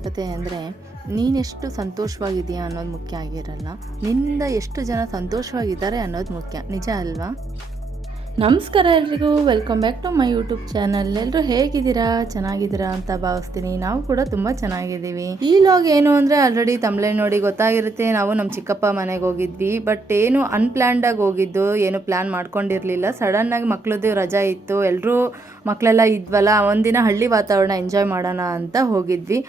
ಅವಶ್ಯಕತೆ ಅಂದರೆ ನೀನೆಷ್ಟು ಸಂತೋಷವಾಗಿದೆಯಾ ಅನ್ನೋದು ಮುಖ್ಯ ಆಗಿರಲ್ಲ, ನಿನ್ನಿಂದ ಎಷ್ಟು ಜನ ಸಂತೋಷವಾಗಿದ್ದಾರೆ ಅನ್ನೋದು ಮುಖ್ಯ. ನಿಜ ಅಲ್ವಾ? ನಮಸ್ಕಾರ ಎಲ್ರಿಗೂ, welcome back to my YouTube channel. ಎಲ್ಲರೂ ಹೇಗಿದ್ದೀರಾ? ಚೆನ್ನಾಗಿದ್ದೀರಾ ಅಂತ ಭಾವಿಸ್ತೀನಿ. ನಾವು ಕೂಡ ತುಂಬ ಚೆನ್ನಾಗಿದ್ದೀವಿ. ಈ ಲಾಗ್ ಏನು ಅಂದರೆ ಆಲ್ರೆಡಿ ತಮಿಳು ನೋಡಿ ಗೊತ್ತಾಗಿರುತ್ತೆ. ನಾವು ನಮ್ಮ ಚಿಕ್ಕಪ್ಪ ಮನೆಗೆ ಹೋಗಿದ್ವಿ. ಬಟ್ ಏನು ಅನ್ಪ್ಲ್ಯಾನ್ಡಾಗಿ ಹೋಗಿದ್ದು, ಏನು ಪ್ಲ್ಯಾನ್ ಮಾಡ್ಕೊಂಡಿರಲಿಲ್ಲ. ಸಡನ್ನಾಗಿ ಮಕ್ಳದ್ದು ರಜಾ ಇತ್ತು, ಎಲ್ಲರೂ ಮಕ್ಕಳೆಲ್ಲ ಇದ್ವಲ್ಲ, ಒಂದಿನ ಹಳ್ಳಿ ವಾತಾವರಣ ಎಂಜಾಯ್ ಮಾಡೋಣ ಅಂತ ಹೋಗಿದ್ವಿ.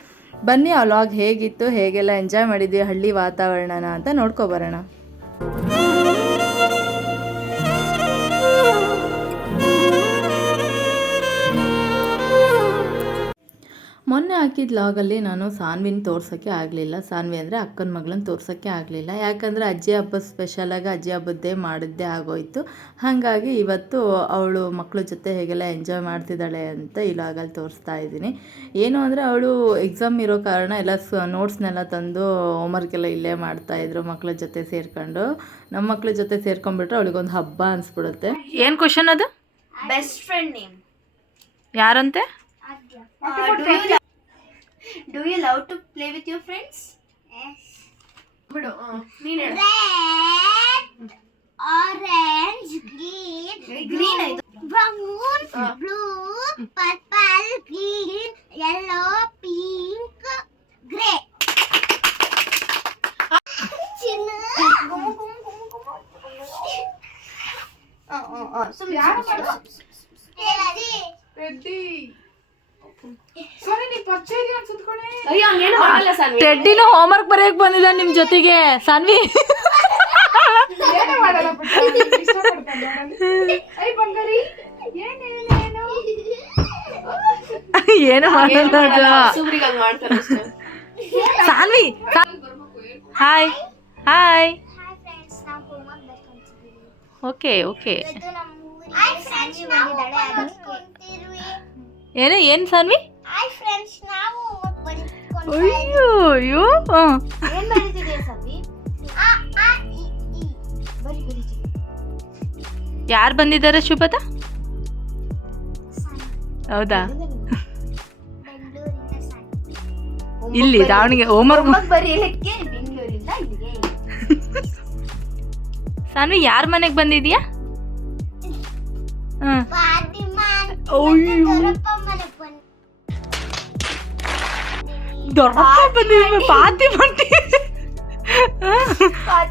ಬನ್ನಿ ಆ ಲಾಗ್ ಹೇಗಿತ್ತು, ಹೇಗೆಲ್ಲ ಎಂಜಾಯ್ ಮಾಡಿದ್ವಿ ಹಳ್ಳಿ ವಾತಾವರಣನ ಅಂತ ನೋಡ್ಕೊಬರೋಣ. ಮೊನ್ನೆ ಹಾಕಿದ ಲಾಗಲ್ಲಿ ನಾನು ಸಾನ್ವಿನ ತೋರ್ಸೋಕ್ಕೆ ಆಗಲಿಲ್ಲ. ಸಾನ್ವಿ ಅಂದರೆ ಅಕ್ಕನ ಮಗಳನ್ನ ತೋರ್ಸೋಕ್ಕೆ ಆಗಲಿಲ್ಲ, ಯಾಕಂದರೆ ಅಜ್ಜಿ ಹಬ್ಬದ ಸ್ಪೆಷಲಾಗಿ ಅಜ್ಜಿ ಹಬ್ಬದ್ದೇ ಮಾಡಿದ್ದೇ ಆಗೋಯಿತು. ಹಾಗಾಗಿ ಇವತ್ತು ಅವಳು ಮಕ್ಕಳ ಜೊತೆ ಹೇಗೆಲ್ಲ ಎಂಜಾಯ್ ಮಾಡ್ತಿದ್ದಾಳೆ ಅಂತ ಈ ಲಾಗಲ್ಲಿ ತೋರಿಸ್ತಾ ಇದ್ದೀನಿ. ಏನು ಅಂದರೆ ಅವಳು ಎಕ್ಸಾಮ್ ಇರೋ ಕಾರಣ ಎಲ್ಲ ನೋಟ್ಸ್ನೆಲ್ಲ ತಂದು ಹೋಮ್ವರ್ಕೆಲ್ಲ ಇಲ್ಲೇ ಮಾಡ್ತಾಯಿದ್ರು ಮಕ್ಕಳ ಜೊತೆ ಸೇರ್ಕೊಂಡು. ನಮ್ಮ ಮಕ್ಕಳ ಜೊತೆ ಸೇರ್ಕೊಂಡ್ಬಿಟ್ರೆ ಅವಳಿಗೊಂದು ಹಬ್ಬ ಅನಿಸ್ಬಿಡುತ್ತೆ. ಏನು ಕ್ವಶನ್ ಅದು? ಬೆಸ್ಟ್ ಫ್ರೆಂಡ್ ನೇಮ್ ಯಾರಂತೆ? Do you love to play with your friends? Yes. Bidu. Red, orange, green aidu. Brown, blue, purple, green, yellow, pink, grey. Chinna. So yaru madu? Reddy. ಟೆಡ್ಡಿನೂ ಹೋಮ್ವರ್ಕ್ ಬರೆಯಕ್ಕೆ ಬಂದಿದ್ದ ನಿಮ್ಮ ಜೊತೆಗೆ. ಸಾನ್ವಿ ಏನು Saanvi. Hi hi. Okay okay. ಏನು ಸಾನ್ವಿ? ಅಯ್ಯೋ ಅಯ್ಯೋ. ಯಾರು ಬಂದಿದ್ದಾರೆ ಶುಭದ? ಹೌದಾ? ಇಲ್ಲಿ ದಾವಣಿಗೆ ಹೋಮ್ವರ್ಕ್ ಬರೀಲಿಕ್ಕೆ ಬೆಂಗಳೂರಿಂದ ಇಲ್ಲಿಗೆ. ಸಾನ್ವಿ ಯಾರ ಮನೆಗೆ ಬಂದಿದ್ಯಾ?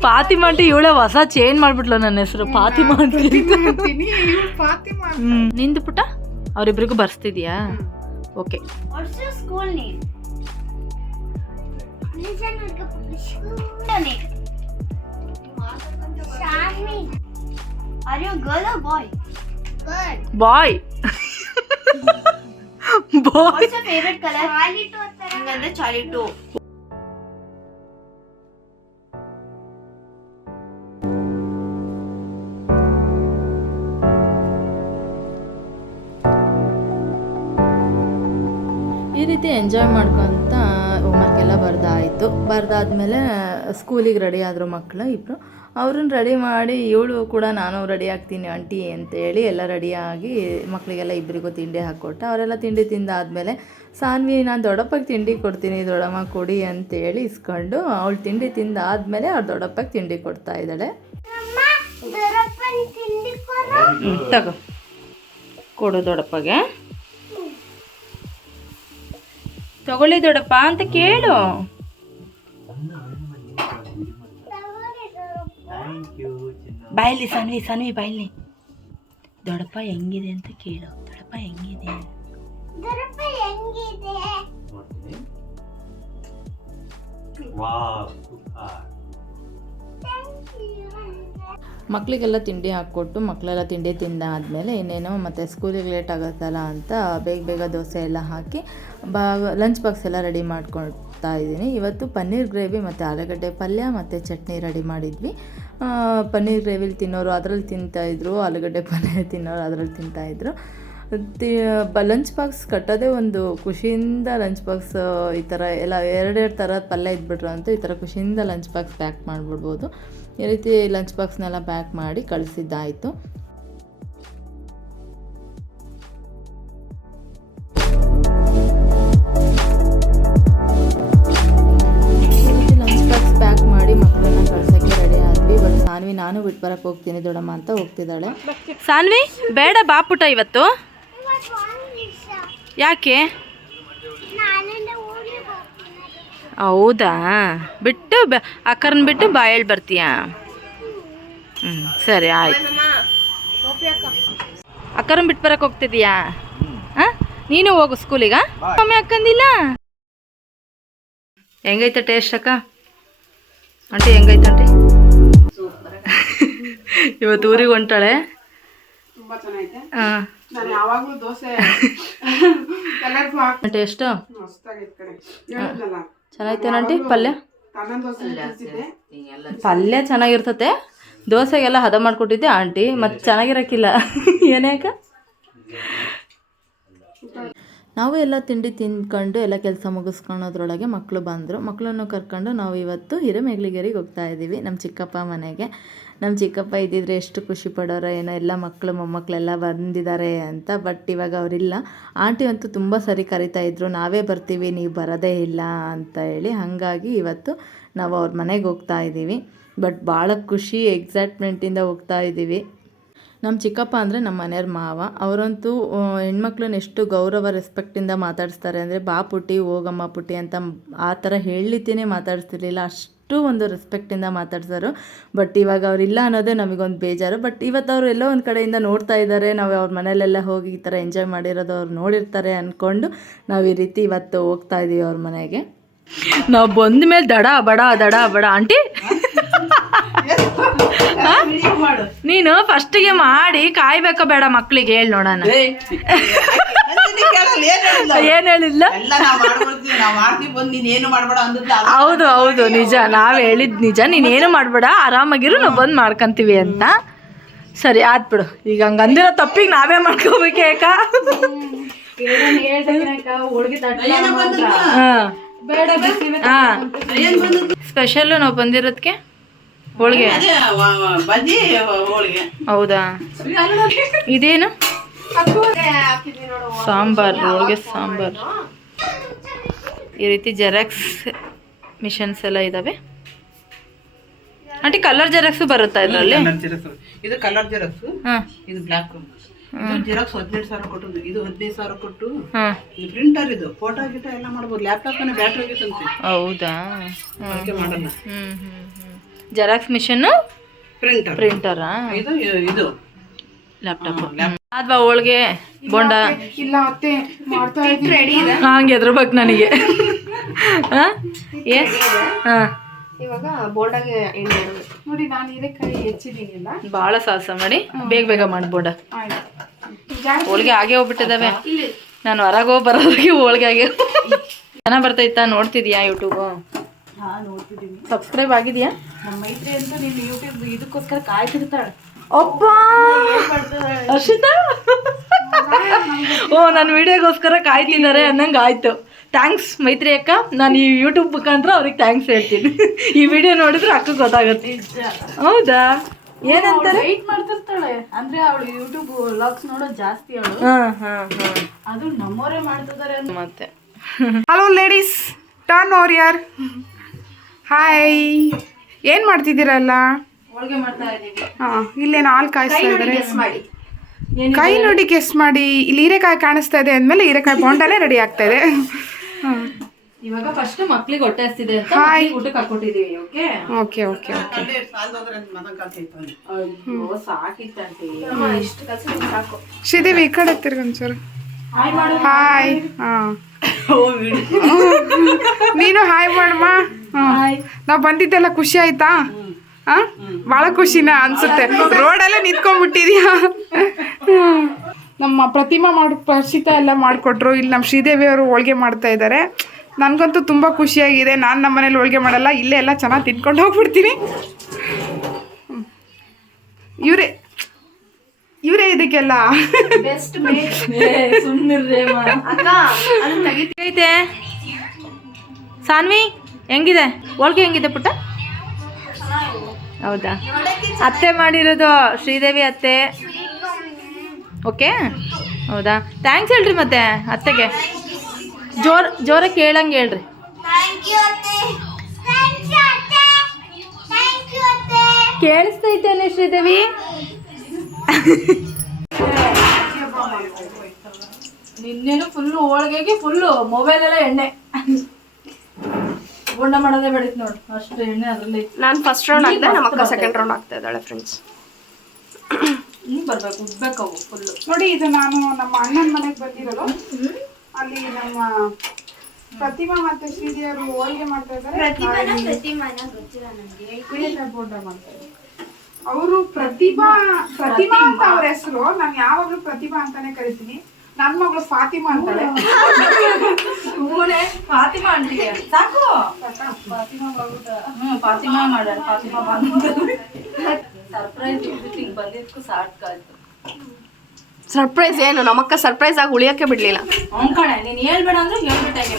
ಫಾತಿಮಾಂಟಿ ಇವಳೆ ಹೊಸ ಚೇಂಜ್ ಮಾಡ್ಬಿಟ್ಲು ನನ್ನ ಹೆಸರು ಫಾತಿಮಾಂಟಿ. ನಿಂದು ಪುಟ್ಟ ಅವರಿಬ್ರಿಗೂ ಬರ್ಸ್ತಿದ್ಯಾ? Okay. School name? Are you a girl or boy? Girl. Boy. Boy. What's your favorite color? Charlie-2 ಹಂಗಂದ್ರೆ Charlie-2. ಈ ರೀತಿ ಎಂಜಾಯ್ ಮಾಡ್ಕೊತ ಹೋಮ್ವರ್ಕ್ ಎಲ್ಲ ಬರೆದಾಯಿತು. ಬರೆದಾದ್ಮೇಲೆ ಸ್ಕೂಲಿಗೆ ರೆಡಿ ಆದರು ಮಕ್ಕಳು ಇಬ್ಬರು. ಅವ್ರನ್ನ ರೆಡಿ ಮಾಡಿ ಇವಳು ಕೂಡ ನಾನು ರೆಡಿ ಆಗ್ತೀನಿ ಆಂಟಿ ಅಂತೇಳಿ ಎಲ್ಲ ರೆಡಿಯಾಗಿ ಮಕ್ಕಳಿಗೆಲ್ಲ ಇಬ್ಬರಿಗೂ ತಿಂಡಿ ಹಾಕ್ಕೊಟ್ಟೆ. ಅವರೆಲ್ಲ ತಿಂಡಿ ತಿಂದಾದಮೇಲೆ ಸಾನ್ವಿ ನಾನು ದೊಡ್ಡಪ್ಪಗೆ ತಿಂಡಿ ಕೊಡ್ತೀನಿ, ದೊಡ್ಡಮ್ಮ ಕೊಡಿ ಅಂತೇಳಿ ಇಸ್ಕೊಂಡು ಅವಳು ತಿಂಡಿ ತಿಂದಾದಮೇಲೆ ಅವ್ರು ದೊಡ್ಡಪ್ಪಗೆ ತಿಂಡಿ ಕೊಡ್ತಾ ಇದ್ದಾಳೆ. ತಗೋ ಕೊಡು ದೊಡ್ಡಪ್ಪಗೆ. ತಗೊಳ್ಳಿ ದೊಡ್ಡಪ್ಪ ಅಂತ ಕೇಳು. ಬಾಯ್ಲಿ ಸಾನ್ವಿ, ಸಾನ್ವಿ ಬಾಯ್ಲಿ. ದೊಡ್ಡಪ್ಪ ಹೆಂಗಿದೆ ಅಂತ ಕೇಳು. ದೊಡ್ಡಪ್ಪ ಹೆಂಗಿದೆ? ಮಕ್ಕಳಿಗೆಲ್ಲ ತಿಂಡಿ ಹಾಕ್ಕೊಟ್ಟು ಮಕ್ಕಳೆಲ್ಲ ತಿಂಡಿ ತಿಂದಾದಮೇಲೆ ಇನ್ನೇನೋ ಮತ್ತು ಸ್ಕೂಲಿಗೆ ಲೇಟ್ ಆಗುತ್ತಲ್ಲ ಅಂತ ಬೇಗ ಬೇಗ ದೋಸೆ ಎಲ್ಲ ಹಾಕಿ ಲಂಚ್ ಬಾಕ್ಸ್ ಎಲ್ಲ ರೆಡಿ ಮಾಡ್ಕೊಳ್ತಾ ಇದ್ದೀನಿ. ಇವತ್ತು ಪನ್ನೀರ್ ಗ್ರೇವಿ ಮತ್ತು ಆಲೂಗಡ್ಡೆ ಪಲ್ಯ ಮತ್ತು ಚಟ್ನಿ ರೆಡಿ ಮಾಡಿದ್ವಿ. ಪನ್ನೀರ್ ಗ್ರೇವಿಲಿ ತಿನ್ನೋರು ಅದರಲ್ಲಿ ತಿಂತಾಯಿದ್ರು, ಆಲೂಗಡ್ಡೆ ಪಲ್ಯ ತಿನ್ನೋರು ಅದರಲ್ಲಿ ತಿಂತಾಯಿದ್ರು. ಲಂಚ್ ಬಾಕ್ಸ್ ಕಟ್ಟೋದೇ ಒಂದು ಖುಷಿಯಿಂದ ಲಂಚ್ ಬಾಕ್ಸ್ ಈ ಥರ ಎಲ್ಲ ಎರಡೆರಡು ಥರದ ಪಲ್ಯ ಇದ್ಬಿಟ್ರು ಅಂತೂ ಈ ಥರ ಖುಷಿಯಿಂದ ಲಂಚ್ ಬಾಕ್ಸ್ ಪ್ಯಾಕ್ ಮಾಡ್ಬಿಡ್ಬೋದು. ಈ ರೀತಿ ಲಂಚ್ ಬಾಕ್ಸ್ನೆಲ್ಲ ಪ್ಯಾಕ್ ಮಾಡಿ ಕಳಿಸಿದ್ದಾಯಿತು. ಸಾನ್ವಿ ನಾನು ಬಿಟ್ಟು ಬರಕ್ಕೆ ಹೋಗ್ತೀನಿ ದೊಡ್ಡಮ್ಮ ಅಂತ ಹೋಗ್ತಿದ್ದಾಳೆ. ಸಾನ್ವಿ ಬೇಡ ಬಾಪುಟ ಇವತ್ತು. ಯಾಕೆ? ಹೌದಾ, ಬಿಟ್ಟು ಅಕ್ಕರನ್ನ ಬಿಟ್ಟು ಬಾಯಲ್ಲಿ ಬರ್ತೀಯಾ? ಸರಿ ಆಯ್ತು. ಅಕ್ಕರನ್ನ ಬಿಟ್ಟು ಬರಕ್ಕೆ ಹೋಗ್ತಿದೀಯಾ? ಹಾಂ, ನೀನು ಹೋಗು ಸ್ಕೂಲಿಗ. ಮಮ್ಮಿ ಅಕ್ಕಂದಿಲ್ಲ. ಹೆಂಗೈತೆ ಟೇಸ್ಟ್ ಅಕ್ಕ? ಆಂಟಿ ಹೆಂಗೈತಂಟಿ? ಇವತ್ತು ಊರಿಗೆ ಹೊಂಟಾಳೆ. ಹಾಂ, ಟೇಸ್ಟ್ ಚೆನ್ನಾಗೈತೇನಂಟಿ? ಪಲ್ಯ ಚೆನ್ನಾಗಿರ್ತತೆ. ದೋಸೆಗೆಲ್ಲ ಹದ ಮಾಡಿಕೊಟ್ಟಿದ್ದೆ ಆಂಟಿ, ಮತ್ತು ಚೆನ್ನಾಗಿರಕ್ಕಿಲ್ಲ. ಏನೇಕ? ನಾವು ಎಲ್ಲ ತಿಂಡಿ ತಿಂದ್ಕೊಂಡು ಎಲ್ಲ ಕೆಲಸ ಮುಗಿಸ್ಕೊಳೋದ್ರೊಳಗೆ ಮಕ್ಕಳು ಬಂದರು. ಮಕ್ಕಳನ್ನು ಕರ್ಕೊಂಡು ನಾವು ಇವತ್ತು ಹಿರೇಮೆಗ್ಲಿಗೇರಿಗೆ ಹೋಗ್ತಾ ಇದ್ದೀವಿ, ನಮ್ಮ ಚಿಕ್ಕಪ್ಪ ಮನೆಗೆ. ನಮ್ಮ ಚಿಕ್ಕಪ್ಪ ಇದ್ದಿದ್ರೆ ಎಷ್ಟು ಖುಷಿ ಪಡೋರೋ ಏನೋ, ಎಲ್ಲ ಮಕ್ಕಳು ಮೊಮ್ಮಕ್ಕಳೆಲ್ಲ ಬಂದಿದ್ದಾರೆ ಅಂತ. ಬಟ್ ಇವಾಗ ಅವರಿಲ್ಲ. ಆಂಟಿ ಅಂತೂ ತುಂಬ ಸರಿ ಕರಿತಾ ಇದ್ರು, ನಾವೇ ಬರ್ತೀವಿ ನೀವು ಬರೋದೇ ಇಲ್ಲ ಅಂತ ಹೇಳಿ. ಹಾಗಾಗಿ ಇವತ್ತು ನಾವು ಅವ್ರ ಮನೆಗೆ ಹೋಗ್ತಾ ಇದ್ದೀವಿ. ಬಟ್ ಭಾಳ ಖುಷಿ ಎಕ್ಸೈಟ್ಮೆಂಟಿಂದ ಹೋಗ್ತಾ ಇದ್ದೀವಿ. ನಮ್ಮ ಚಿಕ್ಕಪ್ಪ ಅಂದರೆ ನಮ್ಮ ಮನೆಯವ್ರ ಮಾವ. ಅವರಂತೂ ಹೆಣ್ಮಕ್ಳನ್ನ ಎಷ್ಟು ಗೌರವ ರೆಸ್ಪೆಕ್ಟಿಂದ ಮಾತಾಡಿಸ್ತಾರೆ ಅಂದರೆ, ಬಾ ಪುಟ್ಟಿ ಹೋಗಮ್ಮ ಪುಟ್ಟಿ ಅಂತ ಆ ಥರ ಹೇಳಿತೇನೆ ಮಾತಾಡಿಸ್ತಿರ್ಲಿಲ್ಲ, ಅಷ್ಟು ಒಂದು ರೆಸ್ಪೆಕ್ಟಿಂದ ಮಾತಾಡ್ಸೋರು. ಬಟ್ ಇವಾಗ ಅವರಿಲ್ಲ ಅನ್ನೋದೇ ನಮಗೊಂದು ಬೇಜಾರು. ಬಟ್ ಇವತ್ತು ಅವರು ಎಲ್ಲೋ ಒಂದು ಕಡೆಯಿಂದ ನೋಡ್ತಾ ಇದ್ದಾರೆ, ನಾವು ಅವ್ರ ಮನೆಯಲ್ಲೆಲ್ಲ ಹೋಗಿ ಈ ಥರ ಎಂಜಾಯ್ ಮಾಡಿರೋದು ಅವ್ರು ನೋಡಿರ್ತಾರೆ ಅಂದ್ಕೊಂಡು ನಾವು ಈ ರೀತಿ ಇವತ್ತು ಹೋಗ್ತಾ ಇದ್ದೀವಿ ಅವ್ರ ಮನೆಗೆ. ನಾವು ಬಂದ ಮೇಲೆ ದಡ ಬಡ ಆಂಟಿ ನೀನು ಫಸ್ಟಿಗೆ ಮಾಡಿ ಕಾಯ್ಬೇಕ ಬೇಡ ಮಕ್ಕಳಿಗೆ ಹೇಳಿ ನೋಡೋಣ. ಏನ್ ಹೇಳಿಲ್ಲ? ಹೌದು ಹೌದು ನಿಜ, ನಾವ್ ಹೇಳಿದ್ ನಿಜ. ನೀನೇನು ಮಾಡ್ಬೇಡ, ಆರಾಮಾಗಿರು, ನಾವು ಬಂದ್ ಮಾಡ್ಕೊಂತೀವಿ ಅಂತ. ಸರಿ ಆತ್ ಬಿಡು. ಈಗ ಹಂಗಂದಿರೋ ತಪ್ಪಿಗೆ ನಾವೇ ಮಾಡ್ಕೋಬೇಕು. ಯಾಕ ಸ್ಪೆಷಲ್ ನಾವು ಬಂದಿರೋದಕ್ಕೆ ಹೋಳಿಗೆ. ಹೌದಾ, ಇದೇನು? ಸಾಂಬಾರ್, ಹೋಳಿಗೆ ಸಾಂಬಾರ್. ಈ ರೀತಿ ಜೆರಾಕ್ಸ್ ಮಿಷನ್ಸ್ ಎಲ್ಲ ಇದಾವೆ ಆಂಟಿ. ಕಲರ್ ಜೆರಾಕ್ಸ್ ಬರುತ್ತಾ ಇದರಲ್ಲಿ? ಇದು ಕಲರ್ ಜೆರಾಕ್ಸ್, ಇದು ಬ್ಲಾಕ್. ಇದು ಜೆರಾಕ್ಸ್ 15,000 ಕೊಟ್ಟು, ಇದು 15,000 ಕೊಟ್ಟು. ಇದು ಪ್ರಿಂಟರ್, ಇದು ಫೋಟೋ ಗಿಟ ಎಲ್ಲ ಮಾಡ್ಬೋದು. ಲ್ಯಾಪ್ಟಾಪ್ ಬ್ಯಾಟ್ರಿ ಹೋಗಿತ್ತಂತೆ. ಹೌದಾ? ಮಾಡಲ್ಲ. ಜೆರಾಕ್ಸ್ ಮಿಷನ್, ಪ್ರಿಂಟರಾ? ಇದು ಲ್ಯಾಪ್ಟಾಪ್. ಅದ್ವಾ ಹೋಳಿಗೆ ಬೋಂಡ ಇಲ್ಲ ಅತ್ತೆ ಮಾಡ್ತಾ ಇದ್ದೀನಿ. ಹಂಗೆ ಎದ್ರಬೇಕು ನನಗೆ. ಇವಾಗ ಬೋರ್ಡಾಗೆ ನೋಡಿ, ನಾನು ಹೀರೆಕಾಯಿ ಹೆಚ್ಚಿದ್ದೀನಿ ಎಲ್ಲ. ಭಾಳ ಸಾಹಸ ಮಾಡಿ ಬೇಗ ಮಾಡಿ ಬೋಂಡ. ಹೋಳಿಗೆ ಆಗೇ ಹೋಗ್ಬಿಟ್ಟಿದ್ದಾವೆ. ನಾನು ಹೊರಗೆ ಹೋಗಿ ಬರೋದಕ್ಕೆ ಹೋಳಿಗೆ ಆಗೇ. ಚೆನ್ನಾಗಿ ಬರ್ತೈತಾ? ನೋಡ್ತಿದ್ಯಾ ಯೂಟ್ಯೂಬು? ನೋಡ್ತಿದ್ದೀನಿ. ಸಬ್ಸ್ಕ್ರೈಬ್ ಆಗಿದೆಯಾ? ನಮ್ಮ ಮೈತ್ರಿ ಅಂತ ನೀನು ಯೂಟ್ಯೂಬ್ ಇದಕ್ಕೋಸ್ಕರ ಕಾಯ್ತಿರ್ತಾಳೆ. ಅಪ್ಪ ಹರ್ಷಿತಾ, ಓ ನನ್ನ ವಿಡಿಯೋಗೋಸ್ಕರ ಕಾಯ್ತಿದ್ದಾರೆ ಅನ್ನಂಗೆ ಆಯಿತು. ಥ್ಯಾಂಕ್ಸ್ ಮೈತ್ರಿ ಅಕ್ಕ. ನಾನು ಈ ಯೂಟ್ಯೂಬ್ ಮುಖಾಂತರ ಅವ್ರಿಗೆ ಥ್ಯಾಂಕ್ಸ್ ಹೇಳ್ತೀನಿ. ಈ ವಿಡಿಯೋ ನೋಡಿದ್ರೆ ಅಕ್ಕ ಗೊತ್ತಾಗುತ್ತೆ. ಹೌದಾ? ಏನಂತಾರೆ? ವೆಯ್ಟ್ ಮಾಡ್ತಿರ್ತಾಳೆ ಅಂದ್ರೆ ಅವಳು ಯೂಟ್ಯೂಬ್ ವ್ಲಾಗ್ಸ್ ನೋಡೋದು ಜಾಸ್ತಿ ಅವಳು. ಅದು ನಮ್ಮವರೇ ಮಾಡ್ತಿದ್ದಾರೆ ಮತ್ತೆ. ಹಲೋ ಲೇಡೀಸ್, ಟರ್ನ್ ಓವರ್ ಯಾರ್. ಹಾಯ್, ಏನು ಮಾಡ್ತಿದ್ದೀರಲ್ಲ? ಹೋಳಿಗೆ ಮಾಡ್ತಾ ಇದ್ದೀವಿ. ಹಾಂ, ಇಲ್ಲೇನು ಹಾಲು ಕಾಯಿಸ್ತಾ ಇದ್ದಾರೆ. ಕೈ ನೋಡಿ ಗೆಸ್ ಮಾಡಿ. ಇಲ್ಲಿ ಹೀರೆಕಾಯಿ ಕಾಣಿಸ್ತಾ ಇದೆ ಅಂದಮೇಲೆ ಹೀರೆಕಾಯಿ ಬೋಂಡಾನೇ ರೆಡಿ ಆಗ್ತಾ ಇದೆ. ಇವಾಗ ಫಸ್ಟ್ ಮಕ್ಳಿಗೆ ಹೊಟ್ಟೆ ಹಸ್ತಿದೆ ಅಂತ ಮಕ್ಳಿಗೆ ಊಟಕ್ಕೆ ಹಾಕೊಟ್ಟಿದೀವಿ. Okay okay okay okay. Sridevi ಈ ಕಡೆ ತಿರ್ಗಿ ಒಂಚೂರು. ಹಾಯ್. ಹಾಂ, ನೀನು ಹಾಯ್ ಮಾಡಮ್ಮ. ನಾವು ಬಂದಿದ್ದೆಲ್ಲ ಖುಷಿ ಆಯ್ತಾ? ಹಾಂ, ಭಾಳ ಖುಷಿನ ಅನ್ಸುತ್ತೆ. ರೋಡಲ್ಲೇ ನಿಂತ್ಕೊಂಡ್ಬಿಟ್ಟಿದ್ಯಾ? ನಮ್ಮ ಪ್ರತಿಮಾ ಪರಿಚಿತ ಎಲ್ಲ ಮಾಡಿಕೊಟ್ರು. ಇಲ್ಲಿ ನಮ್ಮ ಶ್ರೀದೇವಿ ಅವರು ಹೋಳಿಗೆ ಮಾಡ್ತಾ ಇದ್ದಾರೆ. ನನಗಂತೂ ತುಂಬ ಖುಷಿಯಾಗಿದೆ. ನಾನು ನಮ್ಮ ಮನೇಲಿ ಹೋಳಿಗೆ ಮಾಡಲ್ಲ, ಇಲ್ಲೇ ಎಲ್ಲ ಚೆನ್ನಾಗಿ ತಿನ್ಕೊಂಡು ಹೋಗ್ಬಿಡ್ತೀನಿ. ಇವರೇ ಇದಕ್ಕೆಲ್ಲ ಬೆಸ್ಟ್ ಐತೆ. ಸಾನ್ವಿ ಹೆಂಗಿದೆ ಹೋಳಿಗೆ? ಹೆಂಗಿದೆ ಪುಟ್ಟ? ಹೌದಾ? ಅತ್ತೆ ಮಾಡಿರೋದು, ಶ್ರೀದೇವಿ ಅತ್ತೆ. ಓಕೆ, ಹೌದಾ? ಥ್ಯಾಂಕ್ಸ್ ಹೇಳ್ರಿ ಮತ್ತೆ ಅತ್ತೆಗೆ. ಜೋರ ಕೇಳಂಗೆ ಹೇಳ್ರಿ. ಕೇಳಿಸ್ತೈತೇನೆ ಶ್ರೀದೇವಿ? ನಿನ್ನೇನು ಫುಲ್ಲು ಹೋಳಿಗೆಗೆ ಫುಲ್ಲು ಮೊಬೈಲ್ ಎಲ್ಲ ಎಣ್ಣೆ ಬೋಂಡ ಮಾಡೋದೇ ಬೆಳೀತು ನೋಡು, ಅಷ್ಟು ಎಣ್ಣೆ ಅದರಲ್ಲಿ. ನಾನು ಫಸ್ಟ್ ರೌಂಡ್ ಆಗ್ದೆ, ನಮ್ಮ ಅಕ್ಕ ಸೆಕೆಂಡ್ ರೌಂಡ್ ಆಗ್ತಾ ಇದ್ದಾಳೆ ಫ್ರೆಂಡ್ಸ್. ಹಿಂಗೆ ಬರ್ಬೇಕು, ಉಬ್ಬೇಕವು ಫುಲ್ಲು. ನೋಡಿ, ಇದು ನಾನು ನಮ್ಮ ಅಣ್ಣನ ಮನೆಗೆ ಬಂದಿರೋದು. ಅಲ್ಲಿ ನಮ್ಮ ಪ್ರತಿಮಾ ಮತ್ತೆ ಶ್ರೀದೇವರು ಹೋಳಿಗೆ ಮಾಡ್ತಾ ಇದ್ದಾರೆ. ಬೋಂಡ ಮಾಡ್ತಾ ಇದ್ದಾರೆ. ಅವರು ಪ್ರತಿಮಾ ಅಂತ ಅವ್ರ ಹೆಸರು. ನಾನು ಯಾವಾಗ್ಲೂ ಪ್ರತಿಮಾ ಅಂತಾನೆ ಕರಿತೀನಿ. ನನ್ನ ಮಗಳು ಫಾತಿಮಾ ಅಂತಾಳೆ. ಫಾತಿಮಾ ಅಂತೀಯ ಸಾಕು. ಫಾತಿಮಾ ಮಾಡೋಣ. ಫಾತಿಮಾ ಸರ್ಪ್ರೈಸ್ ಬಂದಿದ್ದಕ್ಕೂ ಸಾಕಾಯ್ತು. ಸರ್ಪ್ರೈಸ್ ಏನು? ನಮ್ಮಕ್ಕ ಸರ್ಪ್ರೈಸ್ ಆಗಿ ಉಳಿಯಕ್ಕೆ ಬಿಡ್ಲಿಲ್ಲ. ಕಣೆ, ನೀನು ಹೇಳ್ಬೇಡ ಅಂದ್ರೆ ಹೇಳ್ಬಿಟ್ಟಾಗೆ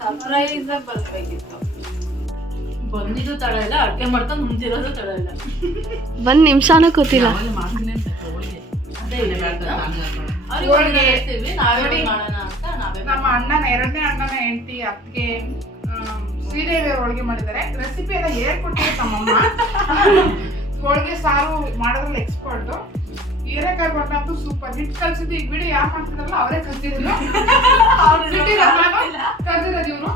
ಸರ್ಪ್ರೈಸ್ ಆಗಿ ಬರ್ಬೇಕಿತ್ತು. ಬಂದಿದ್ದು ತಡ ಇಲ್ಲ, ಅಡ್ಗೆ ಮಾಡ್ಕೊಂಡು ಮುಂದಿರೋದು ತಡ ಇಲ್ಲ. 1 ನಿಮಿಷನೂ ಕೂತಿಲ್ಲ. ನಮ್ಮ ಅಣ್ಣನ 2ನೇ ಅಣ್ಣನ ಹೆಂಡತಿ ಅತ್ತಿಗೆ ಶ್ರೀದೇವಿ ಹೋಳಿಗೆ ಮಾಡಿದ್ದಾರೆ. ರೆಸಿಪಿ ಎಲ್ಲ ಹೇಳ್ಕೊಟ್ಟಿದ್ರು ನಮ್ಮಮ್ಮ. ಹೋಳಿಗೆ ಸಾರು ಮಾಡೋದ್ರಲ್ಲಿ ಎಕ್ಸ್ಪರ್ಟ್. ಹೀರೆಕಾಯಿ ಬಣ್ಣ ಅಂತೂ ಸೂಪರ್. ಹಿಟ್ಟು ಕಲ್ಸಿದ್ದು ಈಗ ಬಿಡಿ, ಯಾರು ಮಾಡ್ತಿದ್ರಲ್ಲ ಅವರೇ ಕಲ್ತಿದ್ರು. ಕಲ್ಸಿರೋದು ಇವರು.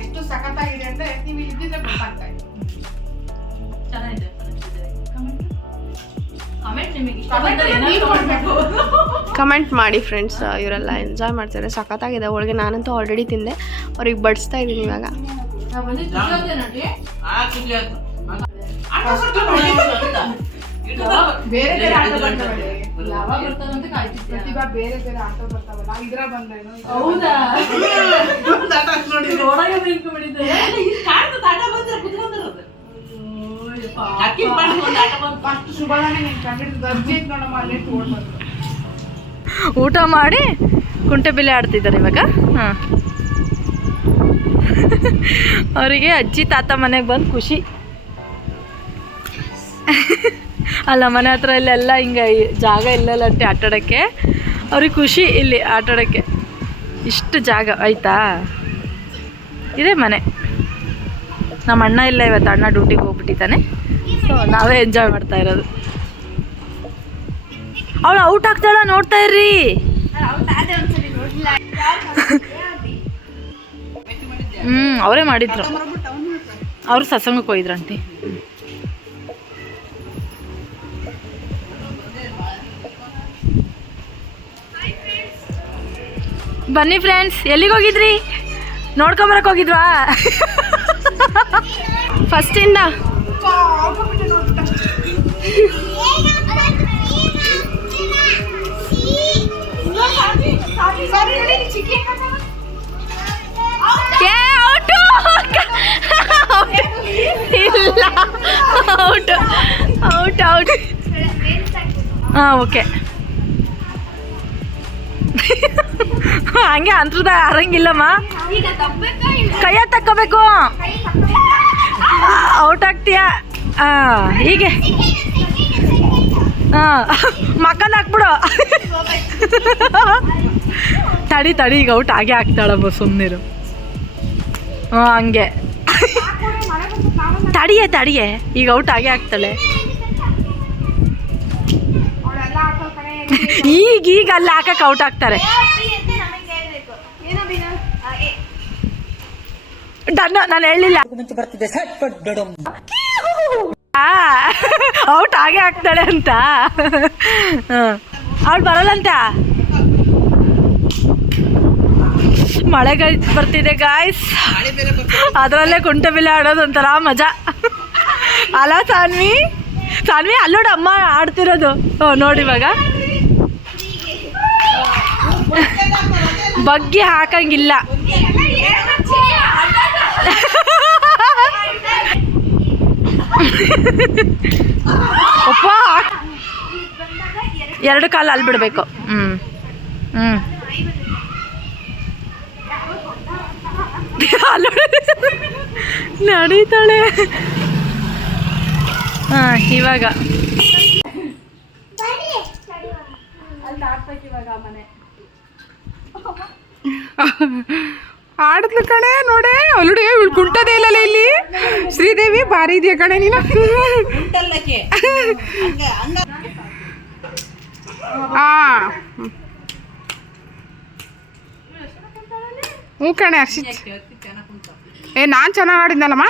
ಎಷ್ಟು ಸಖತ್ತಾಗಿದೆ ಅಂದ್ರೆ ನೀವು ಇದ್ದಿದ್ರೆ ಗೊತ್ತಾಗ್ತಾ ಇದೆ. ಚೆನ್ನಾಗಿದೆ. ಕಮೆಂಟ್ ಮಾಡಿ ಫ್ರೆಂಡ್ಸ್. ಇವರೆಲ್ಲ ಎಂಜಾಯ್ ಮಾಡ್ತಾರೆ, ಸಖತ್ತಾಗಿದೆ ಹೋಳಿಗೆ. ನಾನಂತೂ ಆಲ್ರೆಡಿ ತಿಂದೆ, ಅವ್ರಿಗೆ ಬಡಿಸ್ತಾ ಇದ್ದೀನಿ ಇವಾಗ. ಬೇರೆ ಬೇರೆ ಆಟ ಬರ್ತಾವಲ್ಲ, ಪ್ರತಿಭಾ ಬೇರೆ ಬೇರೆ ಆಟ ಬರ್ತಾವಲ್ಲ, ಇದ್ರ ಬಂದೇನು? ಹೌದಾ? ಊಟ ಮಾಡಿ ಕುಂಟೆಬಿಲ್ಲೆ ಆಡ್ತಿದ್ದಾರೆ ಇವಾಗ. ಹಾಂ, ಅವರಿಗೆ ಅಜ್ಜಿ ತಾತ ಮನೆಗೆ ಬಂದು ಖುಷಿ. ಅಲ್ಲ, ಮನೆ ಹತ್ರ ಇಲ್ಲೆಲ್ಲ ಹಿಂಗೆ ಜಾಗ ಇಲ್ಲಲ್ಲಂತೆ ಆಟಾಡೋಕ್ಕೆ. ಅವ್ರಿಗೆ ಖುಷಿ ಇಲ್ಲಿ ಆಟಾಡೋಕ್ಕೆ. ಇಷ್ಟು ಜಾಗ ಆಯಿತಾ? ಇದೇ ಮನೆ. ನಮ್ಮ ಅಣ್ಣ ಇಲ್ಲ ಇವತ್ತು, ಅಣ್ಣ ಡ್ಯೂಟಿಗೆ ಹೋಗ್ಬಿಟ್ಟಿದ್ದಾನೆ. ಸೊ ನಾವೇ ಎಂಜಾಯ್ ಮಾಡ್ತಾ ಇರೋದು. ಅವಳು ಔಟ್ ಆಗ್ತಾಳ, ನೋಡ್ತಾ ಇರ್ರಿ. ಅವರೇ ಮಾಡಿದ್ರು. ಅವರು ಸತ್ಸಂಗಕ್ಕೆ ಹೋಗಿದ್ರಂತೆ. ಬನ್ನಿ ಫ್ರೆಂಡ್ಸ್, ಎಲ್ಲಿಗೆ ಹೋಗಿದ್ರಿ? ನೋಡ್ಕೊಂಬರಕ್ಕೆ ಹೋಗಿದ್ವಾ? ಫಸ್ಟಿಂದ ಇಲ್ಲ, ಔಟ್ ಔಟ್ ಔಟ್. ಹಾಂ, ಓಕೆ. ಹಂಗೆ ಅಂತರದ ಆರಂಗಿಲ್ಲಮ್ಮ, ಕೈಯ ತಕ್ಕೋಬೇಕು. ಔಟ್ ಆಗ್ತೀಯಾ? ಹಾಂ, ಹೀಗೆ. ಹಾಂ, ಮಕ್ಕನ ಹಾಕ್ಬಿಡು. ತಡಿ ತಡಿ, ಈಗ ಔಟ್ ಆಗೇ ಆಗ್ತಾಳಮ್ಮ, ಸುಮ್ಮನಿರು. ಹಾಂ, ಹಂಗೆ. ತಡಿಯೇ, ಈಗ ಔಟ್ ಆಗೇ ಆಗ್ತಾಳೆ. ಈಗ ಅಲ್ಲಿ ಹಾಕಕ್ಕೆ ಔಟ್ ಆಗ್ತಾರೆ. ನಾನು ಹೇಳಿಲ್ಲ, ಔಟ್ ಆಗೇ ಆಗ್ತಾಳೆ ಅಂತ. ಅವಳು ಬರಲ್ಲಂತ. ಮಳೆಗಾಲ ಬರ್ತಿದೆ ಗಾಯ್ಸ್, ಅದರಲ್ಲೇ ಕುಂಟೆಬಿಲ್ಲೆ ಆಡೋದು ಒಂಥರ ಮಜಾ ಅಲ್ಲ ಸಾನ್ವಿ? ಅಲ್ಲೋಡ ಅಮ್ಮ ಆಡ್ತಿರೋದು. ನೋಡಿ ಇವಾಗ ಬಗ್ಗೆ ಹಾಕಂಗಿಲ್ಲ. ಅಪ್ಪ, 2 ಕಾಲು ಅಲ್ಲಿ ಬಿಡಬೇಕು. ನಡೀತಾಳೆ. ಹಾಂ, ಇವಾಗ ಆಡದ್ಲು ಕಣೆ. ನೋಡೆ ಅವಳು ಕುಂಟದೇ ಇಲ್ಲಲ್ಲ ಇಲ್ಲಿ. ಶ್ರೀದೇವಿ ಭಾರಿ ಇದೆಯಾ ಕಣೆ ನೀನು. ಉಂಟಲ್ಲಕ್ಕೆ ಹ್ಞೂ ಕಣೆ ಹರ್ಷಿತ್. ನಾನು ಚೆನ್ನಾಗಿ ಆಡಿದ್ನಲ್ಲಮ್ಮ.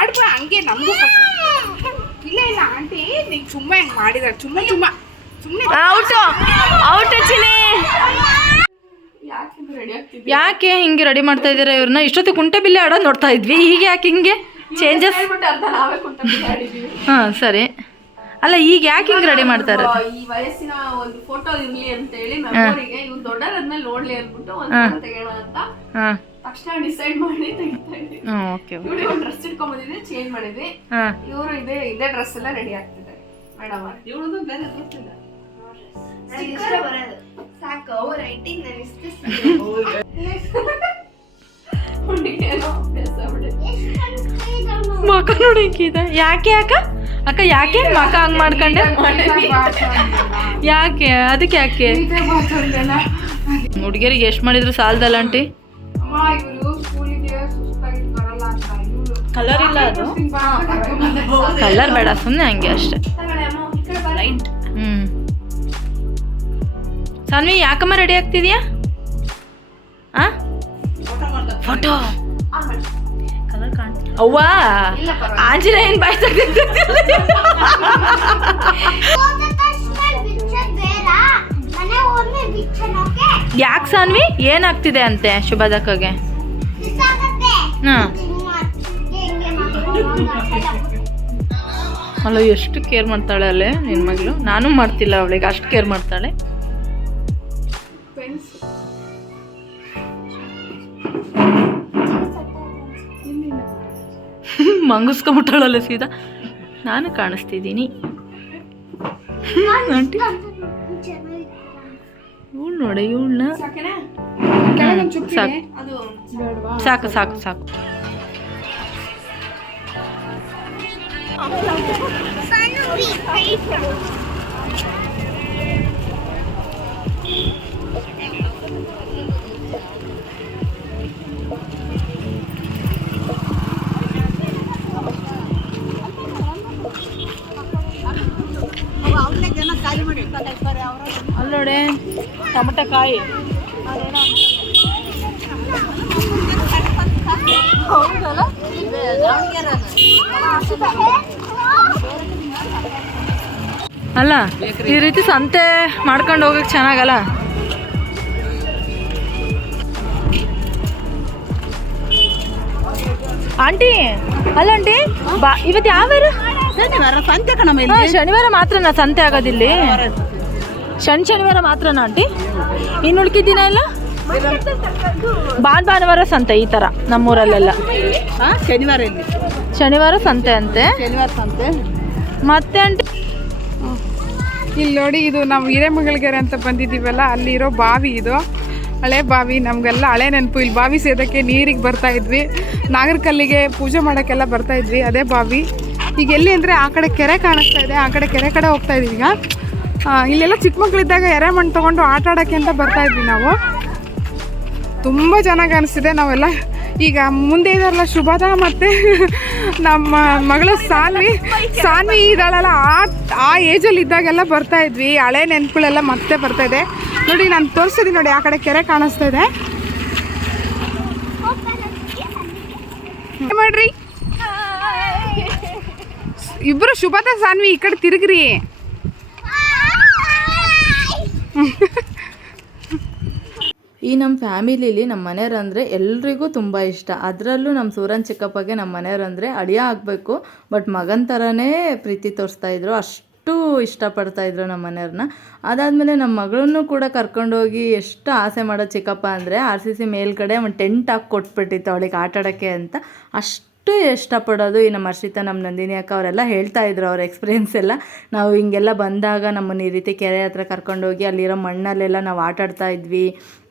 ಆಡ್ಬಾ ಹಂಗೆ ನಮಗೂ ಇಲ್ಲ ಇಲ್ಲ ಆಂಟಿ ನೀನು ಸುಮ್ಮ ಹೆಂಗೆ ಮಾಡಿದಾರೆ ಸುಮ್ಮನೆ ಔಟ್ ಚಿನಿ. ಯಾಕೆ ಹಿಂಗೆ ರೆಡಿ ಮಾಡ್ತಾ ಇದ್ದೀರಾ ಇವ್ರನ್ನ? ಇಷ್ಟೊತ್ತಿಗೆ ಕುಂಟೆ ಬಿಲ್ಲೆ ಆಡೋದು ನೋಡ್ತಾ ಇದ್ವಿ, ಈಗ ಯಾಕೆ ಹಿಂಗೆ ಚೇಂಜಸ್? ಹಾಂ ಸರಿ, ಅಲ್ಲ ಈಗ ಯಾಕೆ ಹಿಂಗೆ ರೆಡಿ ಮಾಡ್ತಾರೆ? ಈ ವಯಸ್ಸಿನ ಒಂದು ಫೋಟೋ ಇರ್ಲಿ ಅಂತ ಹೇಳಿ ಮೆಮೊರಿಗೆ ಇವ್ರು ದೊಡ್ಡರಾದ್ಮೇಲೆ ನೋಡ್ಲಿ ಅಂದ್ಬಿಟ್ಟು ಒಂದು ಫೋಟೋ ತೆಗೋಣ ಅಂತ ತಕ್ಷಣ ಡಿಸೈಡ್ ಮಾಡಿ ತೆಗಿತಾ ಇದ್ವಿ. ಇವ್ರಿಗೆ ಒಂದು ಡ್ರೆಸ್ ಇಟ್ಕೊಂಡ್ಬಂದಿದ್ವಿ, ಚೇಂಜ್ ಮಾಡಿದ್ವಿ. ಇವರು ಇದೇ ಡ್ರೆಸ್ ಎಲ್ಲ ರೆಡಿ ಆಗ್ತಿದ್ದಾರೆ ಮೇಡಮ್. ಇವಳದು ಬೇರೆ ಗೊತ್ತಿಲ್ಲ ಸಾಕು ರೈಟಿಂಗ್ ಮಕ ನೋಡಿ ಯಾಕೆ ಅಕ್ಕ ಯಾಕೆ ಮಕ ಹಂಗ್ ಮಾಡ್ಕೊಂಡೆ? ಯಾಕೆ ಅದಕ್ಕೆ ಯಾಕೆ ಹುಡುಗಿಯರಿಗೆ ಎಷ್ಟು ಮಾಡಿದ್ರು ಸಾಲದಲ್ಲ ಆಂಟಿ? ಕಲರ್ ಇಲ್ಲ, ಅದು ಕಲರ್ ಬೇಡ, ಸುಮ್ಮನೆ ಹಂಗೆ ಅಷ್ಟೆ. ಸಾನ್ವಿ ಯಾಕಮ್ಮ ರೆಡಿ ಆಗ್ತಿದ್ಯಾ? ಫೋಟೋ ಅವ್ವ ಆಂಜನೇಯನ್ ಬಾಯ್ ಯಾಕೆ ಸಾನ್ವಿ ಏನಾಗ್ತಿದೆ ಅಂತೆ ಶುಭದಕ್ಕಗೆ? ಅಲ್ಲ ಎಷ್ಟು ಕೇರ್ ಮಾಡ್ತಾಳೆ ಅಲ್ಲೇ ನಿನ್ನ ಮಗಳು. ನಾನು ಮಾಡ್ತಿಲ್ಲ ಅವಳಿಗೆ, ಅಷ್ಟು ಕೇರ್ ಮಾಡ್ತಾಳೆ. ಮಂಗಿಸ್ಕೊಂಬಿಟ್ಟಾಳಲ್ಲ ಸೀದಾ. ನಾನು ಕಾಣಿಸ್ತಿದ್ದೀನಿ ಆಂಟಿ. ಇವಳು ನೋಡಿ, ಇವಳನ್ನ ಸಾಕು ಸಾಕು ಸಾಕು. ಅಲ್ಲೋಡೆ ಟೊಮಟೊ ಕಾಯಿ ಅಲ್ಲ, ಈ ರೀತಿ ಸಂತೆ ಮಾಡ್ಕೊಂಡು ಹೋಗಕ್ಕೆ ಚೆನ್ನಾಗಲ್ಲ. ಆಂಟಿ ಅಲ್ಲ ಆಂಟಿ ಇವತ್ತು ಯಾವ ಸಂತೆ ಕಣಮ್ಮ. ಶನಿವಾರ ಮಾತ್ರನಾ ಸಂತೆ ಆಗೋದಿಲ್ಲಿ? ಶನಿವಾರ ಮಾತ್ರನಾ ಆಂಟಿ? ಇನ್ನು ಉಳ್ಕಿದ ದಿನ ಎಲ್ಲ ಭಾನುವಾರ ಸಂತೆ ಈ ಥರ ನಮ್ಮೂರಲ್ಲೆಲ್ಲ. ಶನಿವಾರ ಸಂತೆ ಅಂತೆ. ಮತ್ತೆ ಆಂಟಿ ಇಲ್ಲಿ ನೋಡಿ, ಇದು ನಾವು ಹಿರೇಮಂಗಲಗೆರೆ ಅಂತ ಬಂದಿದ್ದೀವಲ್ಲ, ಅಲ್ಲಿರೋ ಬಾವಿ ಇದು. ಹಳೆ ಬಾವಿ, ನಮಗೆಲ್ಲ ಹಳೆ ನೆನಪು. ಇಲ್ಲಿ ಬಾವಿ ಸೇದಕ್ಕೆ ನೀರಿಗೆ ಬರ್ತಾ ಇದ್ವಿ, ನಾಗರಕಲ್ಲಿಗೆ ಪೂಜೆ ಮಾಡೋಕ್ಕೆಲ್ಲ ಬರ್ತಾ ಇದ್ವಿ. ಅದೇ ಬಾವಿ. ಈಗ ಎಲ್ಲಿ ಅಂದರೆ ಆ ಕಡೆ ಕೆರೆ ಕಾಣಿಸ್ತಾ ಇದೆ, ಆ ಕಡೆ ಕೆರೆ ಕಡೆ ಹೋಗ್ತಾ ಇದ್ವಿ ಈಗ. ಇಲ್ಲೆಲ್ಲ ಚಿಕ್ಕ ಮಕ್ಕಳಿದ್ದಾಗ ಎರೆಮಣ್ಣು ತೊಗೊಂಡು ಆಟ ಆಡೋಕ್ಕೆ ಅಂತ ಬರ್ತಾ ಇದ್ವಿ ನಾವು. ತುಂಬ ಚೆನ್ನಾಗಿ ಅನಿಸ್ತಿದೆ. ನಾವೆಲ್ಲ ಈಗ ಮುಂದೆ ಇದಾರಲ್ಲ ಶುಭದ ಮತ್ತು ನಮ್ಮ ಮಗಳು ಸಾನ್ವಿ ಇದ್ದಾಳಲ್ಲ, ಆ ಏಜಲ್ಲಿ ಇದ್ದಾಗೆಲ್ಲ ಬರ್ತಾ ಇದ್ವಿ. ಹಳೆ ನೆನಪುಗಳೆಲ್ಲ ಮತ್ತೆ ಬರ್ತಾ ಇದೆ ನೋಡಿ. ನಾನು ತೋರಿಸ್ತಿದ್ದೀನಿ ನೋಡಿ, ಆ ಕಡೆ ಕೆರೆ ಕಾಣಿಸ್ತಾ ಇದೆ. ಮಾಡ್ರಿ ಇಬ್ಬರು ಶುಭದ ಸಾನ್ವಿ ಈ ಕಡೆ ತಿರುಗ್ರಿ. ಈ ನಮ್ಮ ಫ್ಯಾಮಿಲಿಲಿ ನಮ್ಮ ಮನೆಯವ್ರಂದರೆ ಎಲ್ರಿಗೂ ತುಂಬ ಇಷ್ಟ. ಅದರಲ್ಲೂ ನಮ್ಮ ಸೂರನ್ ಚಿಕ್ಕಪ್ಪಗೆ ನಮ್ಮ ಮನೆಯವ್ರಂದರೆ ಅಳಿಯ ಆಗಬೇಕು, ಬಟ್ ಮಗನ ಥರನೇ ಪ್ರೀತಿ ತೋರಿಸ್ತಾಯಿದ್ರು. ಅಷ್ಟು ಇಷ್ಟಪಡ್ತಾಯಿದ್ರು ನಮ್ಮ ಮನೆಯವ್ರನ್ನ. ಅದಾದಮೇಲೆ ನಮ್ಮ ಮಗಳನ್ನು ಕೂಡ ಕರ್ಕೊಂಡೋಗಿ ಎಷ್ಟು ಆಸೆ ಮಾಡೋದು ಚಿಕ್ಕಪ್ಪ ಅಂದರೆ, RCC ಮೇಲ್ಗಡೆ ಒಂದು ಟೆಂಟ್ ಹಾಕಿ ಕೊಟ್ಬಿಟ್ಟಿತ್ತು ಅವಳಿಗೆ ಆಟ ಆಡೋಕ್ಕೆ ಅಂತ. ಅಷ್ಟು ಇಷ್ಟಪಡೋದು ಈ ನಮ್ಮ ಹರ್ಷಿತಾ, ನಮ್ಮ ನಂದಿನಿ ಅಕ್ಕ ಅವರೆಲ್ಲ ಹೇಳ್ತಾಯಿದ್ರು ಅವ್ರ ಎಕ್ಸ್ಪೀರಿಯೆನ್ಸ್ ಎಲ್ಲ. ನಾವು ಹಿಂಗೆಲ್ಲ ಬಂದಾಗ ನಮ್ಮನ್ನು ಈ ರೀತಿ ಕೆರೆ ಹತ್ರ ಕರ್ಕೊಂಡೋಗಿ ಅಲ್ಲಿರೋ ಮಣ್ಣಲ್ಲೆಲ್ಲ ನಾವು ಆಟ ಆಡ್ತಾ ಇದ್ವಿ,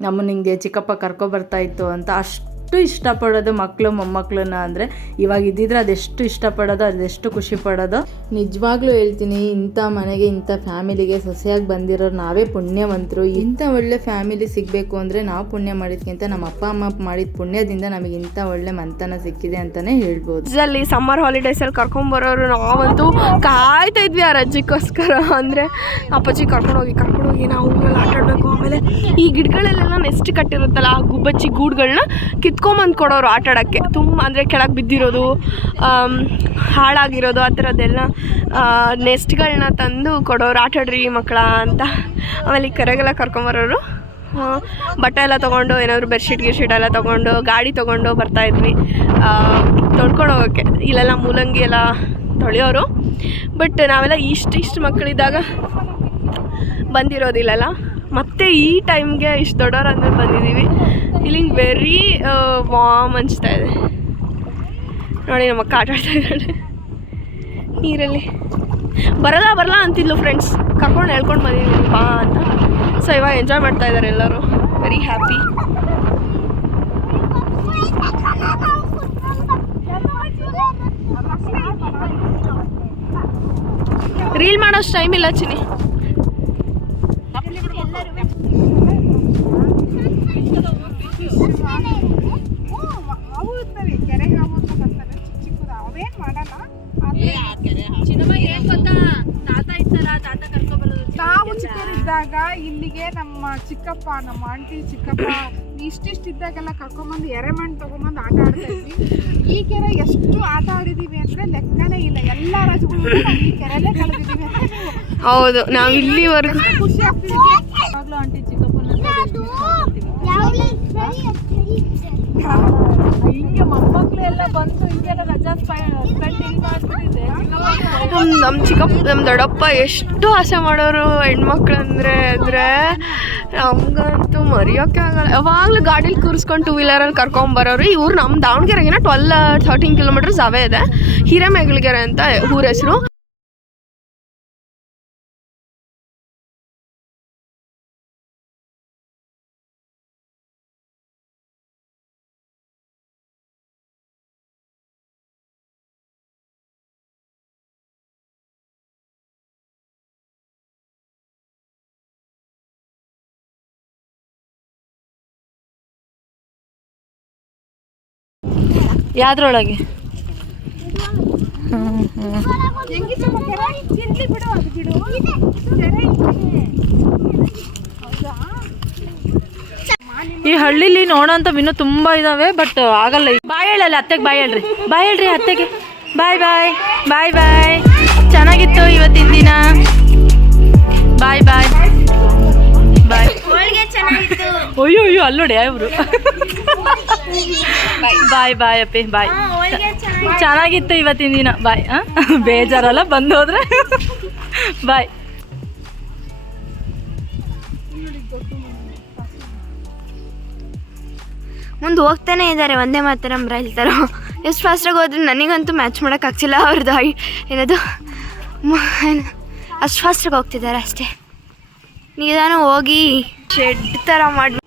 ನಮ್ಮನ್ನು ಹಿಂಗೆ ಚಿಕ್ಕಪ್ಪ ಕರ್ಕೊಬರ್ತಾಯಿತ್ತು ಅಂತ. ಅಷ್ಟು ಇಷ್ಟಪಡೋದು ಮಕ್ಕಳು ಮೊಮ್ಮಕ್ಕಳನ್ನ ಅಂದರೆ ಇವಾಗ ಇದ್ದಿದ್ರೆ ಅದೆಷ್ಟು ಇಷ್ಟಪಡೋದು, ಅದೆಷ್ಟು ಖುಷಿ ಪಡೋದು. ನಿಜವಾಗ್ಲೂ ಹೇಳ್ತೀನಿ, ಇಂಥ ಮನೆಗೆ ಇಂಥ ಫ್ಯಾಮಿಲಿಗೆ ಸೊಸೆಯಾಗಿ ಬಂದಿರೋರು ನಾವೇ ಪುಣ್ಯವಂತರು. ಇಂಥ ಒಳ್ಳೆ ಫ್ಯಾಮಿಲಿ ಸಿಗಬೇಕು ಅಂದರೆ ನಾವು ಪುಣ್ಯ ಮಾಡಿದ್ಕಿಂತ ನಮ್ಮ ಅಪ್ಪ ಅಮ್ಮ ಮಾಡಿದ ಪುಣ್ಯದಿಂದ ನಮಗೆ ಇಂಥ ಒಳ್ಳೆ ಮಂತನ ಸಿಕ್ಕಿದೆ ಅಂತಲೇ ಹೇಳ್ಬೋದು. ಅಲ್ಲಿ ಸಮ್ಮರ್ ಹಾಲಿಡೇಸಲ್ಲಿ ಕರ್ಕೊಂಬರೋರು ನಾವಂತೂ ಕಾಯ್ತಾ ಇದ್ವಿ ಆ ರಜೆಗೋಸ್ಕರ. ಅಂದರೆ ಅಪ್ಪಾಜಿ ಕರ್ಕೊಂಡೋಗಿ ನಾವು ಊರಲ್ಲಿ ಆಟ ಆಡಬೇಕು. ಆಮೇಲೆ ಈ ಗಿಡಗಳಲ್ಲೆಲ್ಲ ನೆಸ್ಟ್ ಕಟ್ಟಿರುತ್ತಲ್ಲ, ಆ ಗುಬ್ಬಚ್ಚಿ ಗೂಡುಗಳನ್ನ ಕಿತ್ಕೊಂಬಂದು ಕೊಡೋರು ಆಟ ಆಡೋಕ್ಕೆ. ತುಂಬ ಅಂದರೆ ಕೆಳಗೆ ಬಿದ್ದಿರೋದು, ಹಾಳಾಗಿರೋದು, ಆ ಥರದ್ದೆಲ್ಲ ನೆಸ್ಟ್ಗಳನ್ನ ತಂದು ಕೊಡೋರು. ಆಟ ಆಡ್ರಿ ಮಕ್ಕಳ ಅಂತ. ಆಮೇಲೆ ಈ ಕರೆಗೆಲ್ಲ ಕರ್ಕೊಂಬರೋರು. ಬಟ್ಟೆ ಎಲ್ಲ ತೊಗೊಂಡು, ಏನಾದರೂ ಬೆಡ್ಶೀಟ್ ಗಿಡ್ಶೀಟ್ ಎಲ್ಲ ತೊಗೊಂಡು, ಗಾಡಿ ತೊಗೊಂಡು ಬರ್ತಾಯಿದ್ವಿ ತೊಳ್ಕೊಂಡು ಹೋಗೋಕ್ಕೆ. ಇಲ್ಲೆಲ್ಲ ಮೂಲಂಗಿ ಎಲ್ಲ ತೊಳೆಯೋರು. ಬಟ್ ನಾವೆಲ್ಲ ಇಷ್ಟು ಮಕ್ಕಳಿದ್ದಾಗ ಬಂದಿರೋದಿಲ್ಲಲ್ಲ. ಮತ್ತು ಈ ಟೈಮ್ಗೆ ಇಷ್ಟು ದೊಡ್ಡವ್ರು ಅಂದ್ಮೇಲೆ ಬಂದಿದ್ದೀವಿ. ಫೀಲಿಂಗ್ ವೆರಿ ವಾಮ್ ಅನಿಸ್ತಾ ಇದೆ. ನೋಡಿ ನಮ್ಮ ಅಕ್ಕ ಆಟ ಆಡ್ತಾ ಇದ್ದಾಳೆ ನೀರಲ್ಲಿ. ಬರಲ್ಲ ಅಂತಿದ್ಲು ಫ್ರೆಂಡ್ಸ್, ಕರ್ಕೊಂಡು ಹೇಳ್ಕೊಂಡು ಬಂದಿದ್ದೀನಿ ಬಾ ಅಂತ. ಸೊ ಇವಾಗ ಎಂಜಾಯ್ ಮಾಡ್ತಾ ಇದ್ದಾರೆ ಎಲ್ಲರೂ, ವೆರಿ ಹ್ಯಾಪಿ. ರೀಲ್ ಮಾಡೋಷ್ಟು ಟೈಮ್ ಇಲ್ಲ ಚಿನಿ. ನಾವು ಚಿಕ್ಕವರಿದ್ದಾಗ ಇಲ್ಲಿಗೆ ನಮ್ಮ ಚಿಕ್ಕಪ್ಪ, ನಮ್ಮ ಆಂಟಿ ಚಿಕ್ಕಪ್ಪ ಇಷ್ಟಿದ್ದಾಗೆಲ್ಲ ಕರ್ಕೊಂಬಂದು ಎರೆಮಣ್ಣು ತಗೊಂಬಂದು ಆಟ ಆಡ್ತಾ ಇದ್ವಿ. ಈ ಕೆರೆ ಎಷ್ಟು ಆಟ ಆಡಿದೀವಿ ಅಂದ್ರೆ ಲೆಕ್ಕನೇ ಇಲ್ಲ. ಎಲ್ಲ ರಜೆಗಳು ಈ ಕೆರೆಲ್ಲೇ ಕಳೆದಿದ್ದೀವಿ. ಹೌದು, ನಾವು ಇಲ್ಲಿವರೆಗೂ ಖುಷಿ ಆಗ್ತಿದ್ವಿ. ಆಂಟಿ ಚಿಕ್ಕಪ್ಪನ ಹಿಂಗೆ ಮೊಮ್ಮಕ್ಕಳು ಎಲ್ಲ ಬಂದು ಹಿಂಗೆಲ್ಲ ರಜಾ ಸ್ಪೆಂಡ್ ಇಲ್ಲಿ ಮಾಡ್ತಿದ್ದೆ. ನಮ್ಮ ದೊಡ್ಡಪ್ಪ ಎಷ್ಟು ಆಸೆ ಮಾಡೋರು ಹೆಣ್ಮಕ್ಳು ಅಂದರೆ ನಮ್ಗಂತೂ ಮರೆಯೋಕ್ಕೆ ಆಗಲ್ಲ. ಯಾವಾಗಲೂ ಗಾಡೀಲಿ ಕೂರಿಸ್ಕೊಂಡು 2 ವೀಲರಲ್ಲಿ ಕರ್ಕೊಂಬರೋರು. ಇವ್ರು ನಮ್ಮ ದಾವಣಗೆರೆಗಿನ 12-13 ಕಿಲೋಮೀಟರ್ಸ್ ಅವೇ ಇದೆ. ಹಿರೇಮೆಗಳಗೆರೆ ಅಂತ ಊರ ಹೆಸರು. ಯಾವ್ದ್ರೊಳಗೆ ಈ ಹಳ್ಳಿಲಿ ನೋಡೋಂಥವು ಇನ್ನೂ ತುಂಬ ಇದ್ದಾವೆ. ಬಟ್ ಆಗಲ್ಲ. ಬಾಯ್ ಹೇಳಲ್ಲ ಅತ್ತೆಗೆ, ಬಾಯ್ ಹೇಳ್ರಿ ಅತ್ತೆಗೆ. ಬಾಯ್ ಬಾಯ್ ಬಾಯ್ ಬಾಯ್. ಚೆನ್ನಾಗಿತ್ತು ಇವತ್ತಿನ ದಿನ. ಬಾಯ್ ಬಾಯ್ ಬಾಯ್. ಅಯ್ಯೋ ಅಲ್ಲೋಡಿ ಇವರು. ಬಾಯ್ ಬಾಯ್ ಅಪ್ಪಿ ಬಾಯ್. ಚೆನ್ನಾಗಿತ್ತು ಇವತ್ತಿನ ದಿನ. ಬಾಯ್. ಬೇಜಾರಲ್ಲ ಬಂದು ಹೋದ್ರೆ. ಬಾಯ್. ಮುಂದೆ ಹೋಗ್ತಾನೆ ಇದ್ದಾರೆ ಒಂದೇ ಮಾತರಂ ಹೇಳ್ತಾರೋ. ಎಷ್ಟು ಫಾಸ್ಟಾಗಿ ಹೋದ್ರೆ ನನಗಂತೂ ಮ್ಯಾಚ್ ಮಾಡೋಕ್ಕಾಗ್ತಿಲ್ಲ ಅವ್ರದ್ದು. ಏನದು ಅಷ್ಟು ಫಾಸ್ಟಾಗಿ ಹೋಗ್ತಿದ್ದಾರೆ ಅಷ್ಟೇ. ನಿಧಾನ ಹೋಗಿ ಶೆಡ್ ಥರ ಮಾಡಿ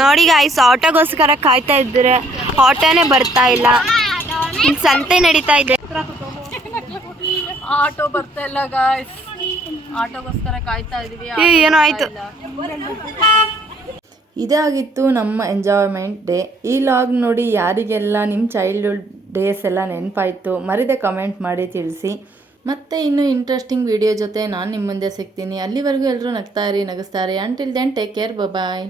ನೋಡಿ ಗಾಯ್ಸ್. ಆಟೋಗೋಸ್ಕರ ಕಾಯ್ತಾ ಇದ್ದಾರೆ, ಆಟೋನೇ ಬರ್ತಾ ಇಲ್ಲ. ಇಲ್ಲಿ ಸಂತೆ ನಡೀತಾ ಇದೆ, ಆಟೋ ಬರ್ತಾ ಇಲ್ಲ ಗಾಯ್ಸ್. ಆಟೋಗೋಸ್ಕರ ಕಾಯ್ತಾ ಇದೀವಿ. ಏನೋ ಆಯಿತು. ಇದಾಗಿತ್ತು ನಮ್ಮ ಎಂಜಾಯ್ಮೆಂಟ್ ಡೇ. ಈ ಲಾಗ್ ನೋಡಿ ಯಾರಿಗೆಲ್ಲ ನಿಮ್ಮ ಚೈಲ್ಡ್ಹುಡ್ ಡೇಸ್ ಎಲ್ಲ ನೆನಪಾಯಿತು ಮರಿದೆ ಕಮೆಂಟ್ ಮಾಡಿ ತಿಳಿಸಿ. ಮತ್ತೆ ಇನ್ನೂ ಇಂಟ್ರೆಸ್ಟಿಂಗ್ ವಿಡಿಯೋ ಜೊತೆ ನಾನು ನಿಮ್ಮ ಮುಂದೆ ಸಿಗ್ತೀನಿ. ಅಲ್ಲಿವರೆಗೂ ಎಲ್ಲರೂ ನಗ್ತಾ ಇರಿ, ನಗಿಸ್ತಾರೆ. ಅಂಟಿಲ್ ದೆನ್ ಟೇಕ್ ಕೇರ್, ಬಾಯ್.